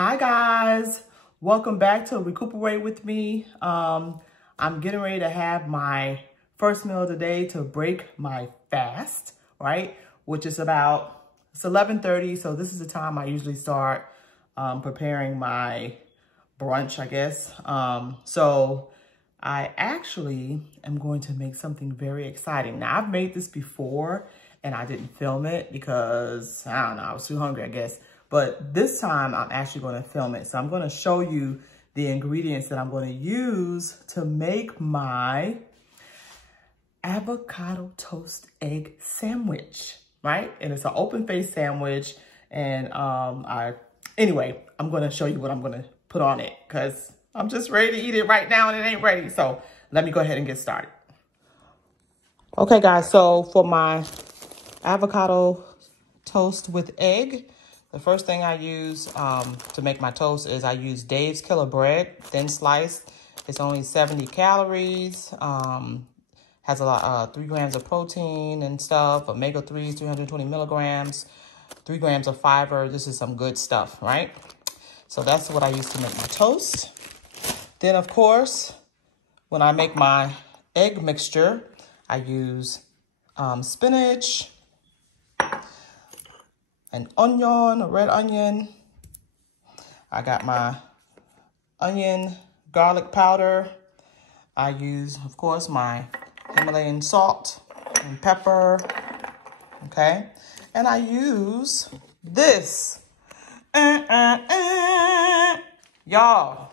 Hi guys, welcome back to Recuperate with me. I'm getting ready to have my first meal of the day to break my fast, right? Which is it's 11:30, so this is the time I usually start preparing my brunch, I guess. So I actually am going to make something very exciting. Now I've made this before and I didn't film it because, I don't know, I was too hungry, I guess. But this time I'm actually going to film it. So I'm going to show you the ingredients that I'm going to use to make my avocado toast egg sandwich, right? And it's an open face sandwich. And anyway, I'm going to show you what I'm going to put on it because I'm just ready to eat it right now and it ain't ready. So let me go ahead and get started. Okay guys, so for my avocado toast with egg, the first thing I use to make my toast is I use Dave's Killer Bread, thin sliced. It's only 70 calories, has a lot, 3 grams of protein and stuff, omega-3s, 320 milligrams, 3 grams of fiber. This is some good stuff, right? So that's what I use to make my toast. Then, of course, when I make my egg mixture, I use spinach, an onion, a red onion. I got my onion garlic powder. I use, of course, my Himalayan salt and pepper, okay? And I use this. Y'all,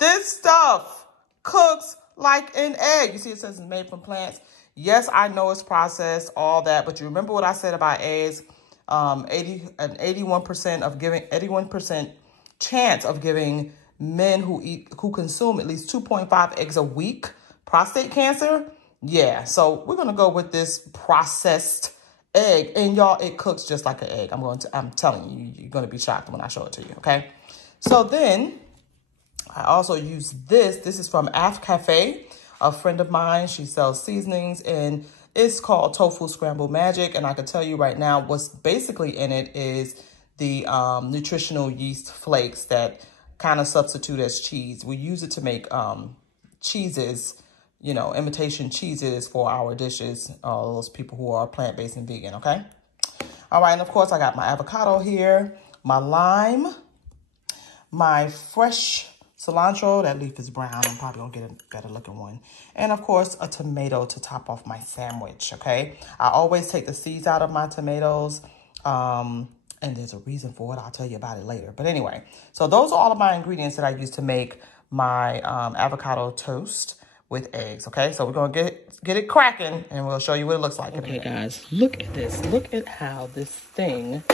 this stuff cooks like an egg. You see it says it's made from plants. Yes, I know it's processed, all that, but you remember what I said about eggs? 81% chance of giving men who consume at least 2.5 eggs a week prostate cancer. Yeah, so we're gonna go with this processed egg, and y'all, it cooks just like an egg. I'm telling you, you're gonna be shocked when I show it to you. Okay, so then I also use this. This is from Af Cafe, a friend of mine. She sells seasonings and it's called Tofu Scramble Magic, and I can tell you right now what's basically in it is the nutritional yeast flakes that kind of substitute as cheese. We use it to make cheeses, you know, imitation cheeses for our dishes, all those people who are plant-based and vegan, okay? All right, and of course I got my avocado here, my lime, my fresh cilantro. That leaf is brown. I'm probably gonna get a better looking one. And of course, a tomato to top off my sandwich, okay? I always take the seeds out of my tomatoes. And there's a reason for it. I'll tell you about it later. But anyway, so those are all of my ingredients that I use to make my avocado toast with eggs, okay? So we're gonna get it cracking and we'll show you what it looks like. Okay, guys, look at this. Look at how this thing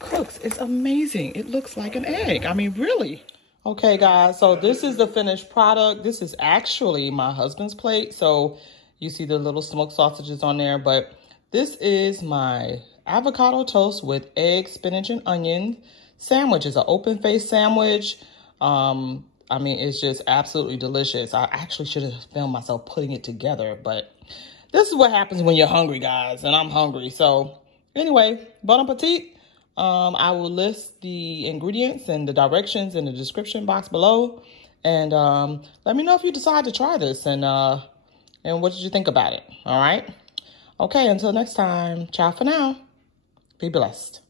cooks. It's amazing. It looks like an egg. I mean, really. Okay, guys, so this is the finished product. This is actually my husband's plate. So you see the little smoked sausages on there, but this is my avocado toast with egg, spinach, and onion sandwich. It's an open-faced sandwich. I mean, it's just absolutely delicious. I actually should have filmed myself putting it together, but this is what happens when you're hungry, guys, and I'm hungry. So anyway, bon appetit. I will list the ingredients and the directions in the description box below. And let me know if you decide to try this and what did you think about it, all right? Okay, until next time, ciao for now. Be blessed.